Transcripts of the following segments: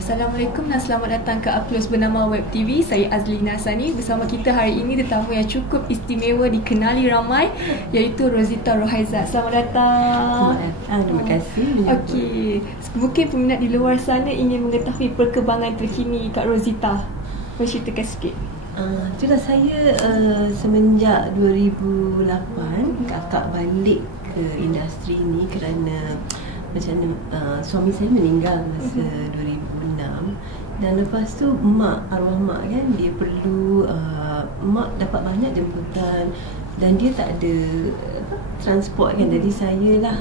Assalamualaikum dan selamat datang ke Eksklusif bernama Web TV. Saya Azlina Sani. Bersama kita hari ini tetamu yang cukup istimewa, dikenali ramai, iaitu Rozita Rohaizad. Selamat datang. Selamat datang, terima kasih. Okey, mungkin peminat di luar sana ingin mengetahui perkembangan terkini Kak Rozita. Ceritakan sikit. Itulah saya semenjak 2008 kakak balik ke industri ni kerana macam suami saya meninggal masa 2006, dan lepas tu arwah mak kan, dia perlu mak dapat banyak jemputan dan dia tak ada transport kan, jadi saya lah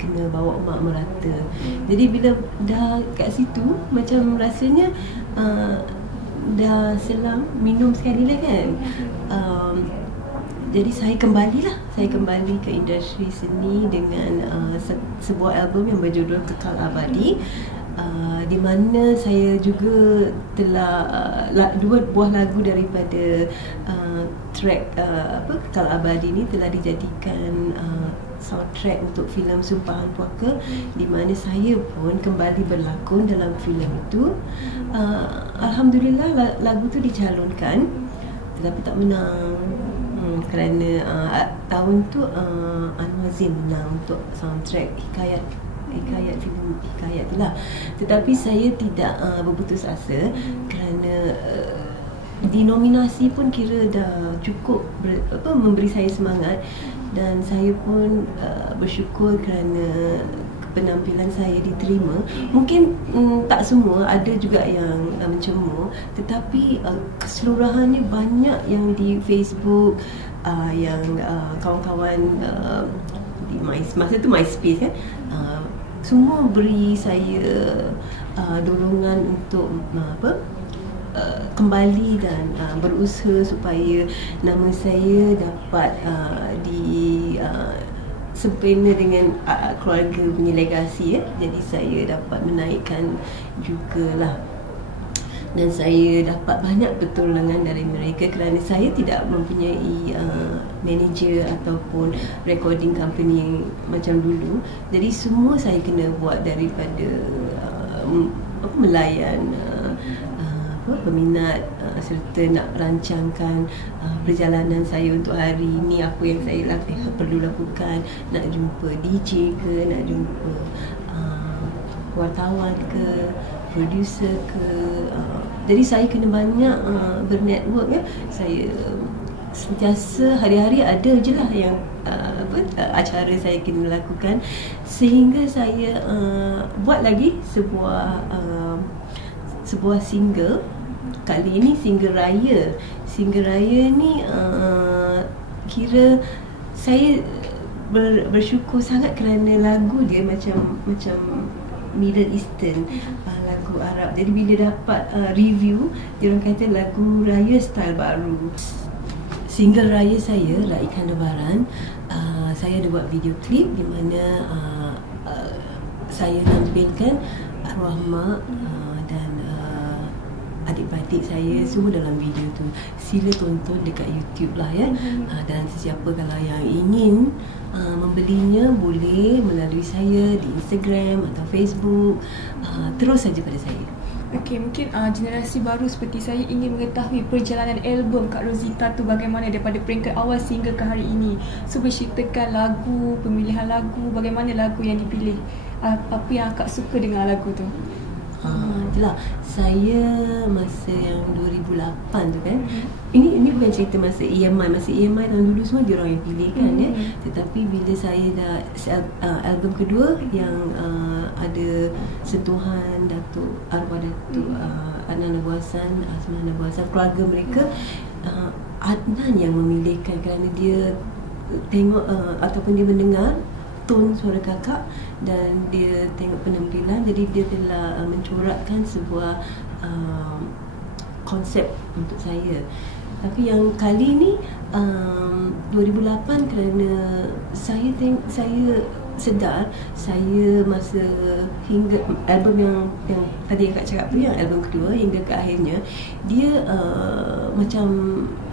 kena bawa mak merata. Jadi bila dah kat situ macam rasanya dah selang minum sekali lah kan. Jadi saya kembali ke industri seni dengan sebuah album yang berjudul Kekal Abadi, di mana saya juga telah dua buah lagu daripada track Kekal Abadi ni telah dijadikan soundtrack untuk filem Sumpahan Puaka, di mana saya pun kembali berlakon dalam filem itu. Alhamdulillah lagu tu dicalonkan tetapi tak menang. Kerana tahun tu Anwar Zain menang untuk soundtrack hikayat filem hikayat tu lah. Tetapi saya tidak berputus asa kerana di nominasi pun kira dah cukup memberi saya semangat, dan saya pun bersyukur kerana penampilan saya diterima. Mungkin tak semua, ada juga yang mencemooh, tetapi keseluruhannya banyak yang di Facebook, yang kawan-kawan di masa tu MySpace kan, semua beri saya dorongan untuk kembali dan berusaha supaya nama saya dapat sempena dengan keluarga punya legasi. Jadi saya dapat menaikkan jugalah, dan saya dapat banyak pertolongan dari mereka kerana saya tidak mempunyai manager ataupun recording company macam dulu. Jadi semua saya kena buat daripada melayan peminat, serta nak rancangkan perjalanan saya untuk hari ini, apa yang saya perlu lakukan, nak jumpa DJ ke, nak jumpa wartawan ke, producer ke. Jadi saya kena banyak bernetwork ya. Saya sentiasa hari-hari ada je lah yang acara saya kena lakukan, sehingga saya buat lagi sebuah single. Kali ini single raya. Single raya ni kira saya bersyukur sangat kerana lagu dia macam Middle Eastern, lagu Arab. Jadi bila dapat review, dia orang kata lagu raya style baru. Single raya saya, Raikan Lebaran, saya ada buat video klip di mana saya tampilkan arwah mak dan adik-adik saya semua dalam video tu. Sila tonton dekat YouTube lah ya. Dan sesiapa kalau yang ingin membelinya, boleh melalui saya di Instagram atau Facebook. Terus saja pada saya. Okey, mungkin generasi baru seperti saya ingin mengetahui perjalanan album Kak Rozita tu bagaimana daripada peringkat awal sehingga ke hari ini. So, berceritakan lagu, pemilihan lagu, bagaimana lagu yang dipilih, apa yang akak suka dengan lagu tu. Itulah, saya masa yang 2008 tu kan, ini bukan cerita masa EMI tahun dulu semua diorang yang pilih kan ya. Tetapi bila saya dah album kedua yang ada sentuhan arwah Datuk Adnan Abu Hassan, Asman Abu Hassan, keluarga mereka, Adnan yang memilihkan kerana dia tengok ataupun dia mendengar tone suara kakak dan dia tengok penampilan, jadi dia telah mencorakkan sebuah konsep untuk saya. Tapi yang kali ni 2008, kerana saya sedar saya masa hingga album yang tadi kakak cakap tu, yang album kedua hingga ke akhirnya, dia macam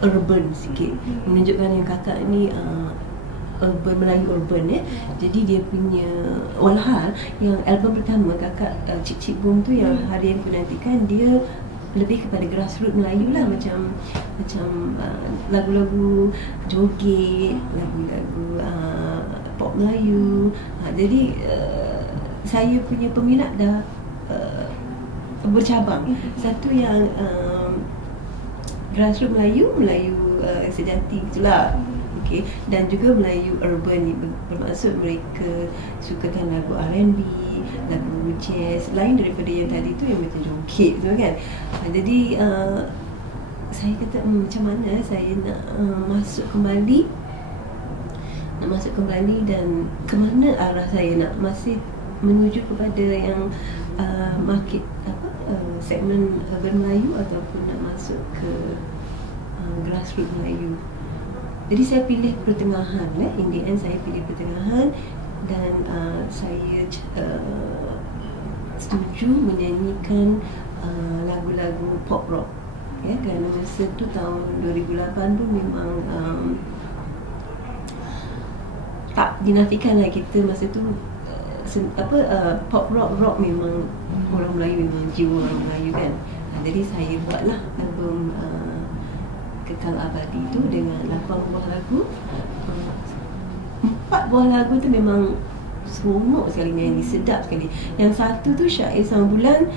urban sikit, menunjukkan yang kakak ni urban, Melayu urban Jadi dia punya walhal yang album pertama kakak Cik Cik Boom tu yang hari yang aku nantikan, dia lebih kepada grassroots Melayu lah, macam lagu-lagu joget, lagu-lagu pop Melayu. Jadi saya punya peminat dah bercabang. Satu yang grassroots Melayu sejati itulah. Okay. Dan juga Melayu urban ni bermaksud mereka sukakan lagu R&B, lagu jazz, lain daripada yang tadi tu yang macam joget tu kan. Jadi saya kata macam mana saya nak masuk kembali dan ke mana arah saya nak, masih menuju kepada yang market segmen urban Melayu ataupun nak masuk ke grassroots Melayu. Jadi saya pilih pertengahan in the end saya pilih pertengahan, dan saya setuju menyanyikan lagu-lagu pop rock kerana masa tu tahun 2008 tu memang tak dinafikan lah, kita masa tu pop rock memang orang Melayu, memang jiwa orang Melayu kan. Jadi saya buatlah album Kekal Abadi tu dengan 8 buah lagu. 4 buah lagu tu memang seronok sekali nyanyi, sedap sekali. Yang satu tu Syair Sang Bulan,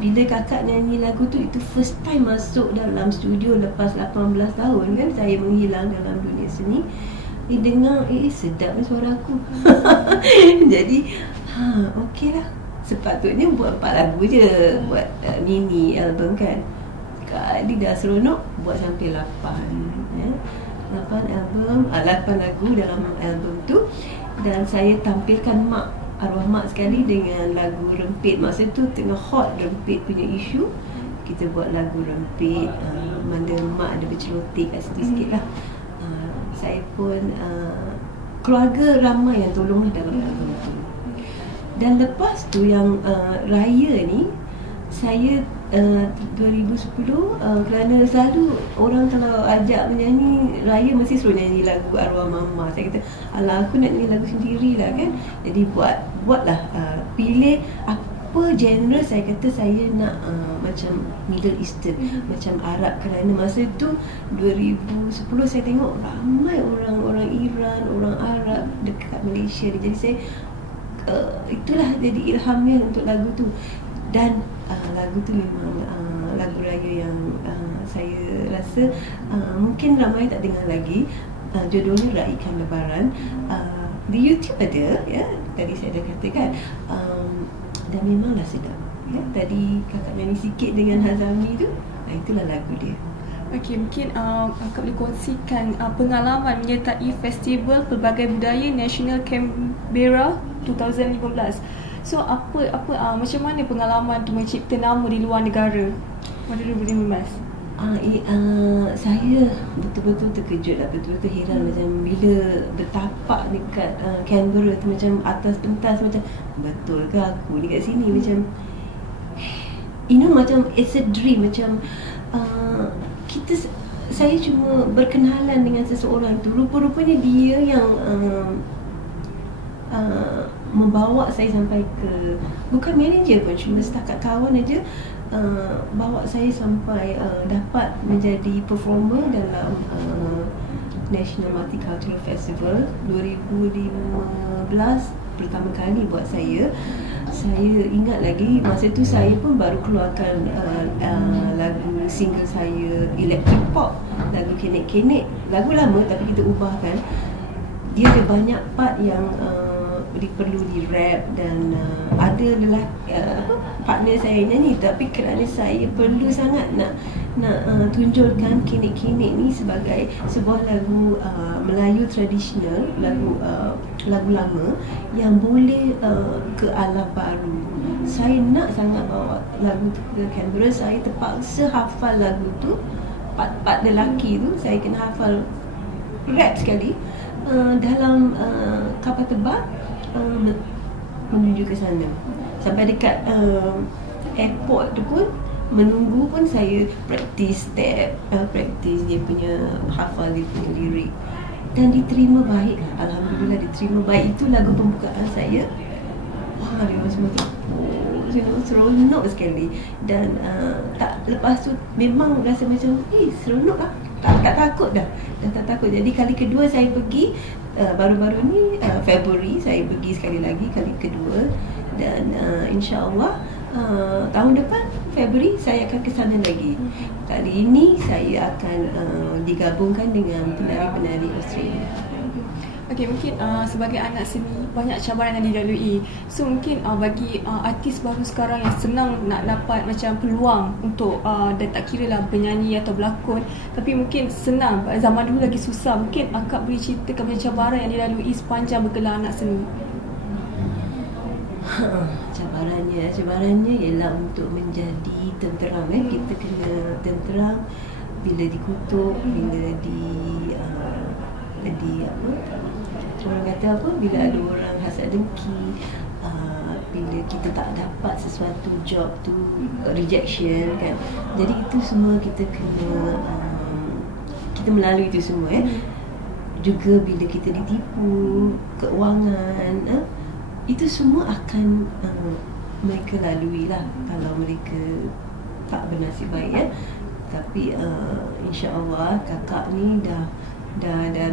bila kakak nyanyi lagu tu, itu first time masuk dalam studio lepas 18 tahun kan saya menghilang dalam dunia seni. Dengar sedap suara aku. Jadi okey lah, sepatutnya buat 4 lagu je, buat mini album kan. Kali dah seronok buat sampai 8 album, 8 lagu dalam album tu. Dan saya tampilkan mak, arwah mak sekali dengan lagu Rempit. Masa tu tengah hot Rempit punya isu, kita buat lagu Rempit, mana mak ada bercelotek kat situ sikit lah. Saya pun keluarga ramai yang tolong dalam album tu. Dan lepas tu yang raya ni, saya 2010 kerana selalu orang kalau ajak menyanyi raya mesti suruh nyanyi lagu arwah mama. Saya kata, alah aku nak nyanyi lagu sendiri lah kan. Jadi buatlah pilih apa genre. Saya kata saya nak macam Middle Eastern, macam Arab, kerana masa tu 2010 saya tengok ramai orang Iran, orang Arab dekat Malaysia. Jadi saya itulah jadi ilhamnya untuk lagu tu. Dan lagu tu memang lagu raya yang saya rasa mungkin ramai tak dengar lagi. Judulnya Raikan Lebaran. Di YouTube ada tadi saya dah katakan, dan memanglah sedap Tadi kakak nyanyi sikit dengan Hazami tu, itulah lagu dia. Okey, mungkin kakak boleh kongsikan pengalaman menyertai Festival Pelbagai Budaya Nasional Canberra 2015. So macam mana pengalaman tu mencipta nama di luar negara pada 2015? Saya betul-betul terkejut lah, betul-betul heran macam bila bertapak dekat Canberra tu, macam atas pentas, macam betul ke aku ni kat sini, macam macam it's a dream, macam saya cuma berkenalan dengan seseorang tu, rupa-rupanya dia yang membawa saya sampai ke, bukan manager pun, cuma setakat kawan aja, bawa saya sampai dapat menjadi performer dalam National Multicultural Festival 2015, pertama kali buat saya. Saya ingat lagi masa tu saya pun baru keluarkan lagu single saya Electric Pop, lagu Kenek-Kenek, lagu lama tapi kita ubahkan. Dia ada banyak part yang perlu di rap, dan ada partner saya nyanyi, tapi kerana saya perlu sangat nak tunjulkan Kenek-Kenek ni sebagai sebuah lagu Melayu tradisional, lagu lama yang boleh ke ala baru. Saya nak sangat bawa lagu tu ke Canberra. Saya terpaksa hafal lagu tu, part lelaki tu saya kena hafal rap sekali dalam kapal terbang menuju ke sana. Sampai dekat airport tu pun, menunggu pun saya praktis step, praktis dia punya hafal dia punya lirik. dan diterima baik. Alhamdulillah diterima baik. Itu lagu pembukaan saya. Wah, dia semua seronok sekali. Dan tak, lepas tu memang rasa macam seronok lah. Tak takut dah. Tak takut. Jadi kali kedua saya pergi, baru-baru ni Februari saya pergi sekali lagi, kali kedua. Dan insya-Allah tahun depan Februari saya akan ke sana lagi. Kali ini saya akan digabungkan dengan penari-penari Australia. Okey, mungkin sebagai anak seni banyak cabaran yang dilalui. So mungkin bagi artis baru sekarang yang senang nak dapat macam peluang untuk dan tak kira lah penyanyi atau berlakon, tapi mungkin senang, zaman dulu lagi susah. Mungkin akak boleh ceritakan macam cabaran yang dilalui sepanjang bergelar anak seni. Cabarannya ialah untuk menjadi tenteram. Kita kena tenteram bila dikutuk, bila orang kata apa, bila ada orang hasad dengki, bila kita tak dapat sesuatu job tu, rejection kan. Jadi itu semua kita kena kita melalui itu semua juga bila kita ditipu keuangan, itu semua akan mereka lalui lah kalau mereka tak bernasib baik Tapi insya-Allah kakak ni dah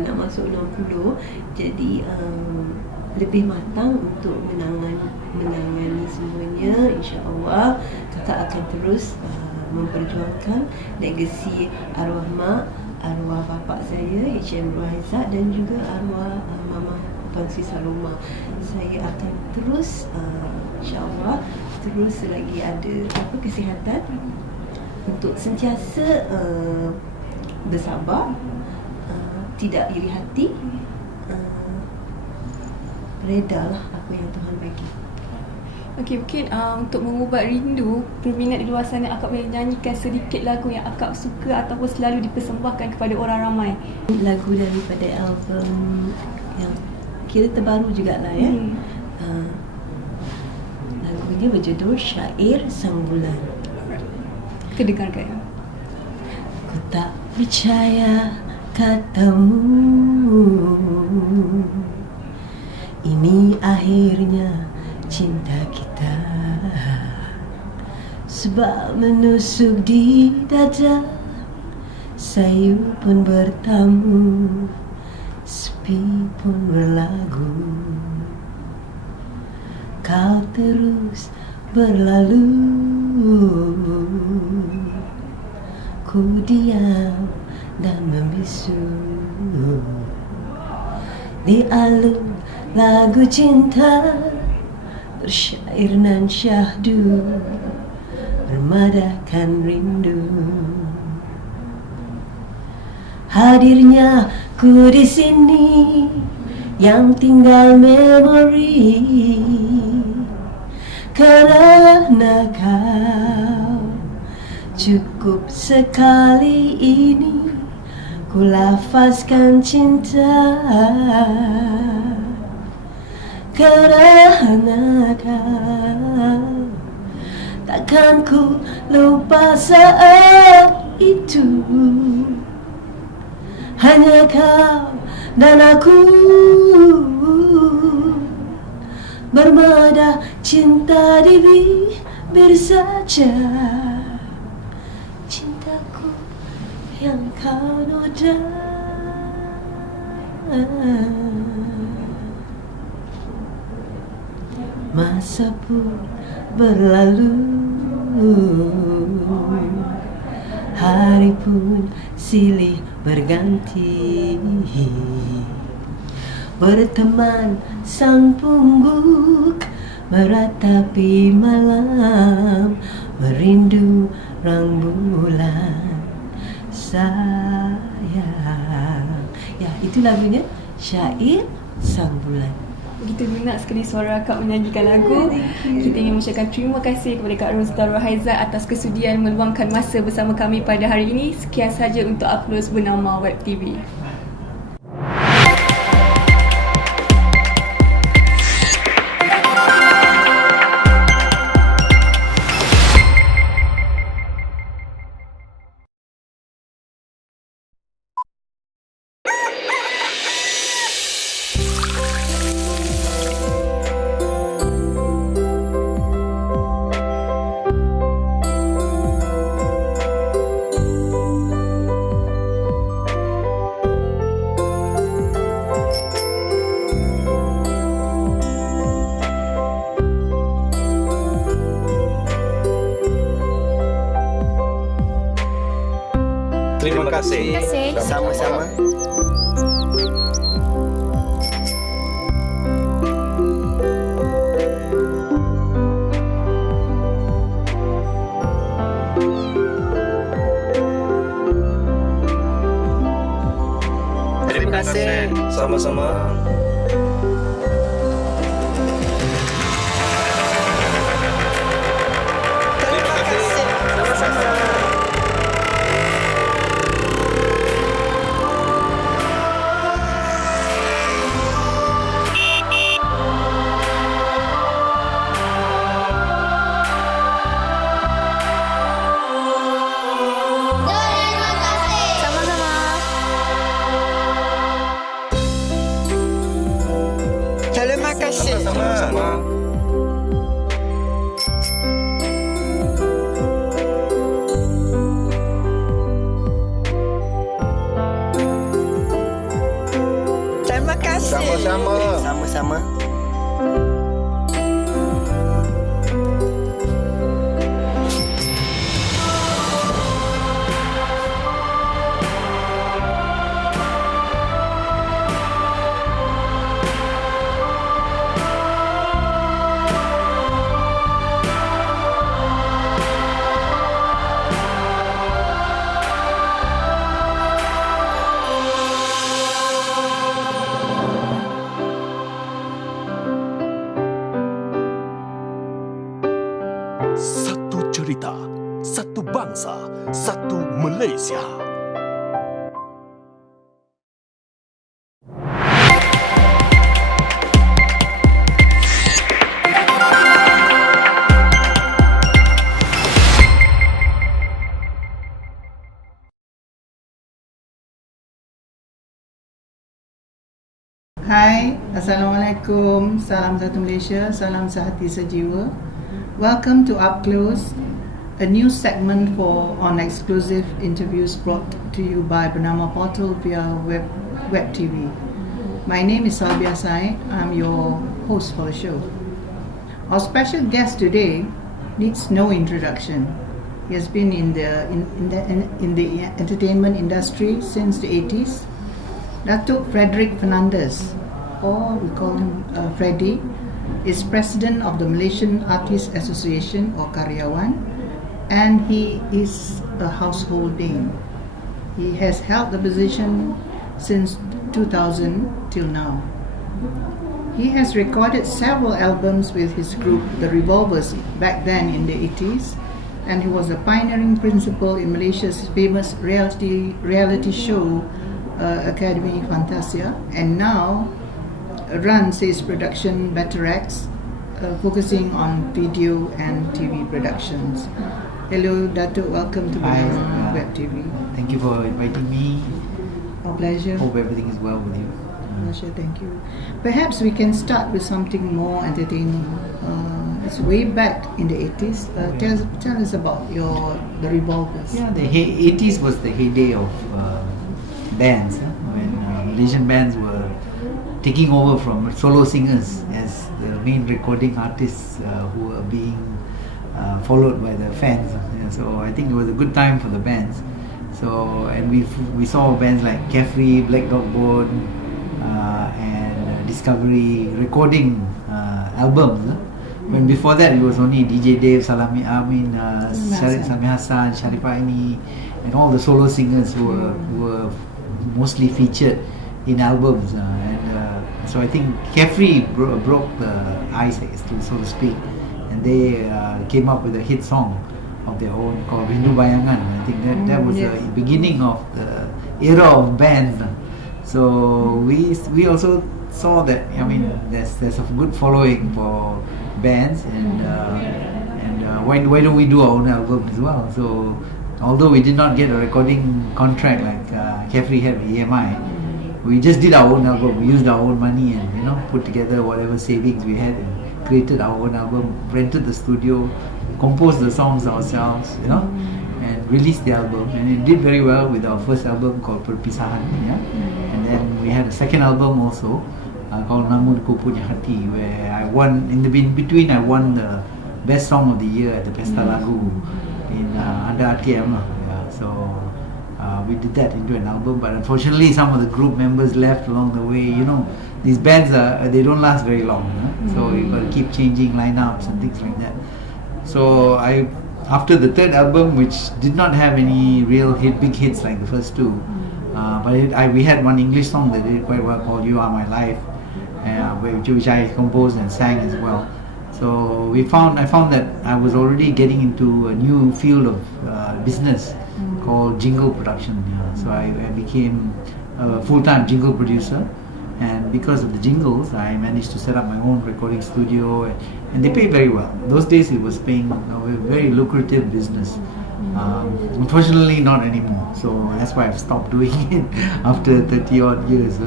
nak masuk 60, jadi lebih matang untuk menangani semuanya. InsyaAllah kakak akan terus memperjuangkan legasi arwah mak, arwah bapak saya Rohaizad dan juga arwah mama Tuan Sri Saloma. Saya akan terus insyaAllah terus lagi ada kesihatan untuk sentiasa bersabar, tidak iri hati, redalah apa yang Tuhan bagi. Okey, mungkin untuk mengubat rindu berminat di luar sana, akak boleh nyanyikan sedikit lagu yang akak suka ataupun selalu dipersembahkan kepada orang ramai. Lagu daripada album yang kira terbaru jugalah lagunya berjudul Syair Sang Bulan. Kita dengarkan. Ku tak percaya katamu, ini akhirnya cinta kita, sebab menusuk di dada, sayu pun bertamu, sepi pun berlagu. Kau terus berlalu, ku diam dan membisu di alun lagu cinta, bersyair nan syahdu, bermadakan rindu. Hadirnya ku di sini, yang tinggal memori, kerana kau cukup sekali ini ku lafazkan cinta, kerana kau takkan ku lupa saat itu. Hanya kau dan aku bermada cinta di bibir saja, cintaku yang kau noda. Masa pun berlalu, hari pun silih berganti, berteman sang pungguk, meratapi malam, merindu rembulan sayang. Ya, itu lagunya Syair Sang Bulan. Begitu lunak sekali suara akak menyanyikan lagu. Kita ingin mengucapkan terima kasih kepada Kak Rozita Rohaizad atas kesudian meluangkan masa bersama kami pada hari ini. Sekian saja untuk Uploads bernama Web TV. kasih. Sama-sama. Terima kasih. Sama-sama. Terima kasih. Sama-sama. Terima kasih. Sama-sama. Terima kasih. Sama-sama. Sama-sama. Satu cerita, satu bangsa, satu Malaysia. Hai, Assalamualaikum, salam satu Malaysia, salam sehati sejiwa. Welcome to Up Close, a new segment for on Eksklusif interviews brought to you by Bernama Portal via web TV. My name is Salbia Sai, I'm your host for the show. Our special guest today needs no introduction. He has been in the entertainment industry since the 80s. Datuk Fernandez, or we call him Freddie, is president of the Malaysian Artists Association or Karyawan, and he is a household name. He has held the position since 2000 till now. He has recorded several albums with his group, the Revolvers, back then in the 80s, and he was a pioneering principal in Malaysia's famous reality show Academy Fantasia, and now runs his production Betterex, focusing on video and TV productions. Hello Datuk, welcome to Hi, Web TV. Thank you for inviting me. Our pleasure. Hope everything is well with you. Pleasure, thank you. Perhaps we can start with something more entertaining. It's way back in the 80s. Tell us about the Revolvers. Yeah, the 80s was the heyday of bands, when Malaysian bands were taking over from solo singers as the main recording artists who were being followed by the fans. Yeah, so I think it was a good time for the bands. So, and we saw bands like Carefree, Black Dog Board, and Discovery recording albums. When before that it was only DJ Dave, Salami Amin, Sami Hassan, Sharifah Aini, and all the solo singers who were mostly featured in albums, so I think Carefree broke the ice, so to speak, and they came up with a hit song of their own called Rindu Bayangan. I think that was the beginning of the era of bands. So we also saw that, I mean, there's a good following for bands, and why don't we do our own album as well? So although we did not get a recording contract like Carefree had with EMI, we just did our own album. We used our own money and put together whatever savings we had and created our own album, rented the studio, composed the songs ourselves, and released the album. And it did very well with our first album called Perpisahan. And then we had a second album also called Namun Ku Punya Hati, where I won, in between I won the best song of the year at the Pesta Lagu in under RTM. So we did that into an album. But unfortunately, some of the group members left along the way. You know, these bands they don't last very long. So you got to keep changing lineups and things like that. So after the third album, which did not have any real big hits like the first two, but we had one English song that did quite well called "You Are My Life," which I composed and sang as well. So I found that I was already getting into a new field of business called jingle production. So I became a full-time jingle producer, and because of the jingles, I managed to set up my own recording studio, and they pay very well. Those days it was paying a very lucrative business. Unfortunately, not anymore. So that's why I've stopped doing it after 30 odd years.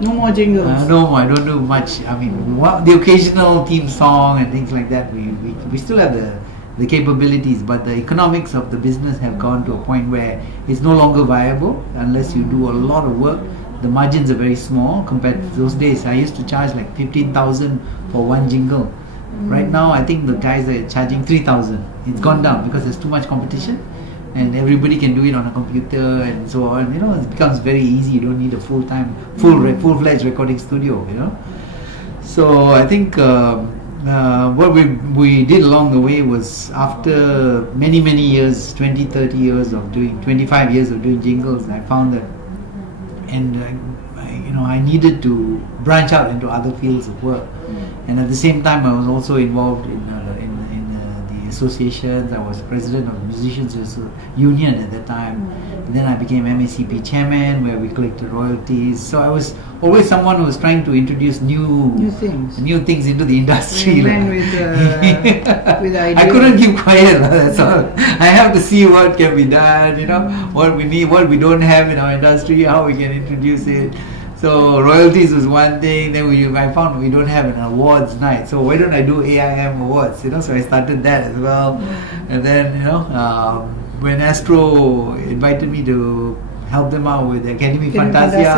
No more jingles. No more. I don't do much. I mean, the occasional theme song and things like that. We still have the capabilities, but the economics of the business have gone to a point where it's no longer viable unless you do a lot of work. The margins are very small compared to those days. I used to charge like 15,000 for one jingle. Right now, I think the guys are charging 3,000. It's gone down because there's too much competition, and everybody can do it on a computer and so on. You know, it becomes very easy. You don't need a full-fledged recording studio. You know, so I think what we did along the way was, after many years, 20, 30 years of doing, 25 years of doing jingles, I found that, and I needed to branch out into other fields of work. And at the same time, I was also involved in the associations. I was president of the Musicians Union at that time. And then I became MACP chairman, where we collected royalties. So I was always someone who was trying to introduce new things into the industry. With ideas. I couldn't keep quiet. That's all. I have to see what can be done. You know, what we need, what we don't have in our industry, how we can introduce it. So royalties was one thing. Then I found we don't have an awards night. So why don't I do AIM awards? You know, so I started that as well. And then when Astro invited me to help them out with Academy Fantasia,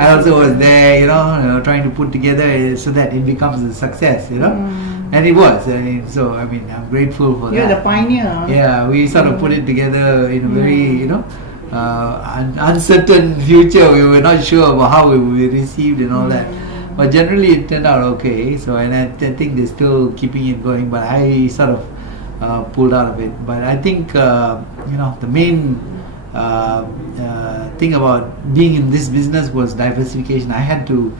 I also was there. You know, trying to put together so that it becomes a success. You know, and it was. I'm grateful for that. You're the pioneer. Yeah, we sort of put it together in a very uncertain future. We were not sure about how we would be received and all that, but generally it turned out okay. So, and I think they're still keeping it going, but I sort of pulled out of it. But I think the main thing about being in this business was diversification. I had to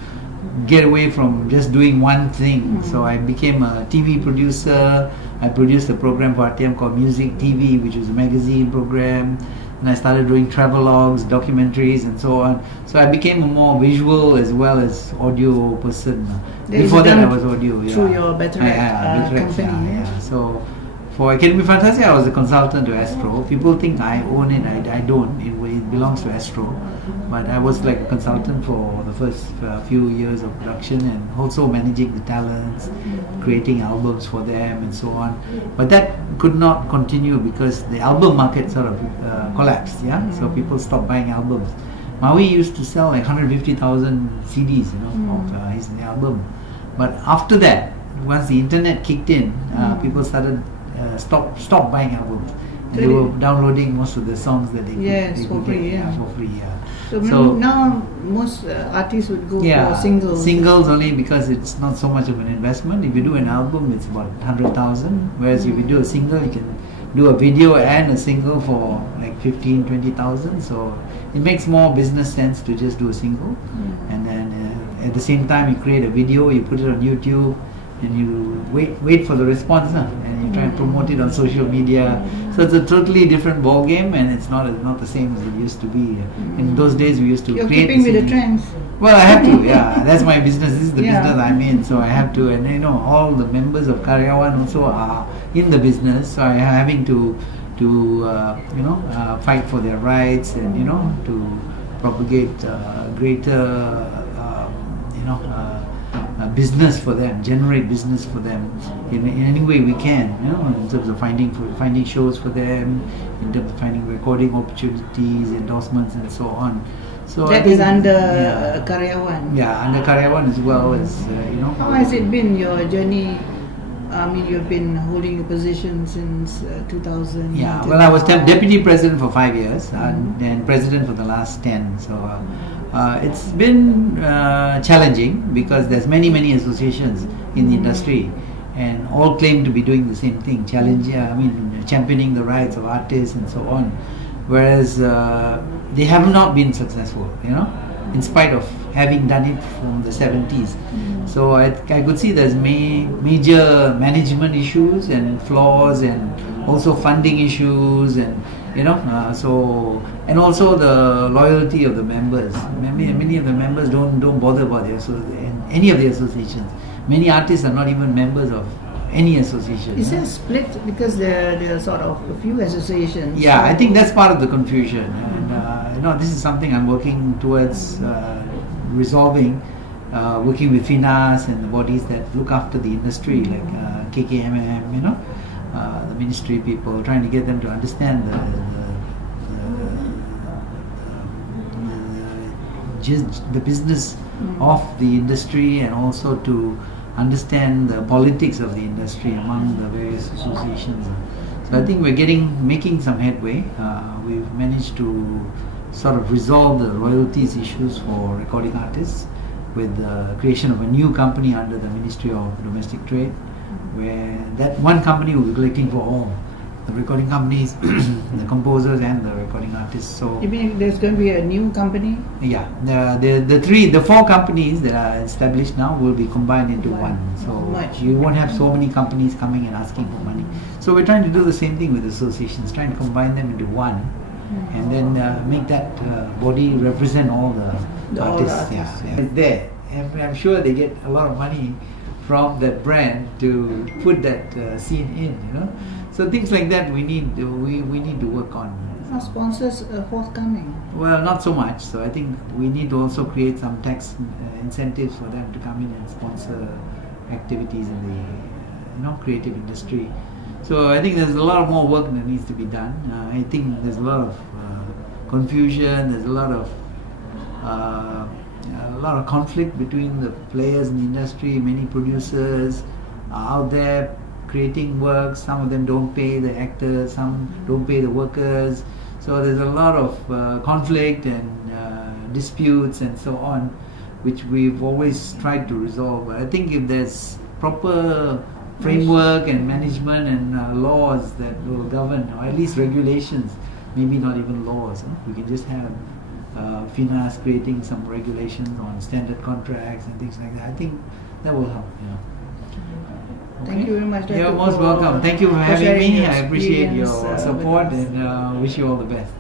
get away from just doing one thing. So I became a TV producer. I produced a program for RTM called Music TV, which was a magazine program. And I started doing travelogues, documentaries, and so on. So I became a more visual as well as audio person. Before that, I was audio. Through your Betterec company. So for Academy Fantasia, I was a consultant to Astro. People think I own it. I don't. It belongs to Astro. But I was like a consultant for the first few years of production, and also managing the talents, creating albums for them and so on. But that could not continue because the album market sort of collapsed. So people stopped buying albums. Maui used to sell like 150,000 CDs, of his album. But after that, once the internet kicked in, people started stopped buying albums. And they were downloading most of the songs that they could for free. get for free. So now most artists would go for singles. Singles only because it's not so much of an investment. If you do an album, it's about 100,000. Whereas if you do a single, you can do a video and a single for like 15, 20,000. So it makes more business sense to just do a single. And then at the same time, you create a video, you put it on YouTube, and you wait for the response, and you try and promote it on social media. So it's a totally different ball game, and it's not the same as it used to be. In those days, we used to You're create. Keeping with the trends. Well, I have to. That's my business. This is the business I'm in, so I have to. And all the members of Karyawan also are in the business, so I'm having to fight for their rights and to propagate greater business for them, generate business for them in any way we can, in terms of finding shows for them, in terms of finding recording opportunities, endorsements, and so on. So that is under Karyawan. Yeah, under Karyawan as well as How has it been, your journey I mean, you've been holding a position since 2000. Yeah, well, I was deputy president for 5 years and president for the last 10. So it's been challenging because there's many associations in the industry, and all claim to be doing the same thing, championing the rights of artists and so on. Whereas they have not been successful, in spite of having done it from the 70s. So I could see there's major management issues and flaws, and also funding issues, and and also the loyalty of the members. Many of the members don't bother about any of the associations. Many artists are not even members of any association. Is there a split because there are sort of a few associations? Yeah, I think that's part of the confusion, and this is something I'm working towards resolving, working with FINAS and the bodies that look after the industry, like KKMM, the ministry people, trying to get them to understand the business of the industry, and also to understand the politics of the industry among the various associations. So I think we're making some headway. We've managed to sort of resolve the royalties issues for recording artists with the creation of a new company under the Ministry of Domestic Trade, where that one company will be collecting for all the recording companies, the composers and the recording artists. So you mean there's going to be a new company? Yeah, the four companies that are established now will be combined into one. So you won't have so many companies coming and asking for money. So we're trying to do the same thing with associations, trying to combine them into one, and then make that body represent all the artists. Yeah. It's there. And I'm sure they get a lot of money from that brand to put that scene in. So things like that we need to work on. Are sponsors forthcoming? Well, not so much. So I think we need to also create some tax incentives for them to come in and sponsor activities in the creative industry. So I think there's a lot more work that needs to be done. I think there's a lot of confusion. There's a lot of conflict between the players in the industry. Many producers are out there creating work. Some of them don't pay the actors, some don't pay the workers. So there's a lot of conflict and disputes and so on, which we've always tried to resolve. I think if there's proper framework and management and laws that will govern, or at least regulations, maybe not even laws, we can just have FINAS creating some regulations on standard contracts and things like that. I think that will help. Thank you very much. You're most welcome. Thank you for having me. I appreciate your support and wish you all the best.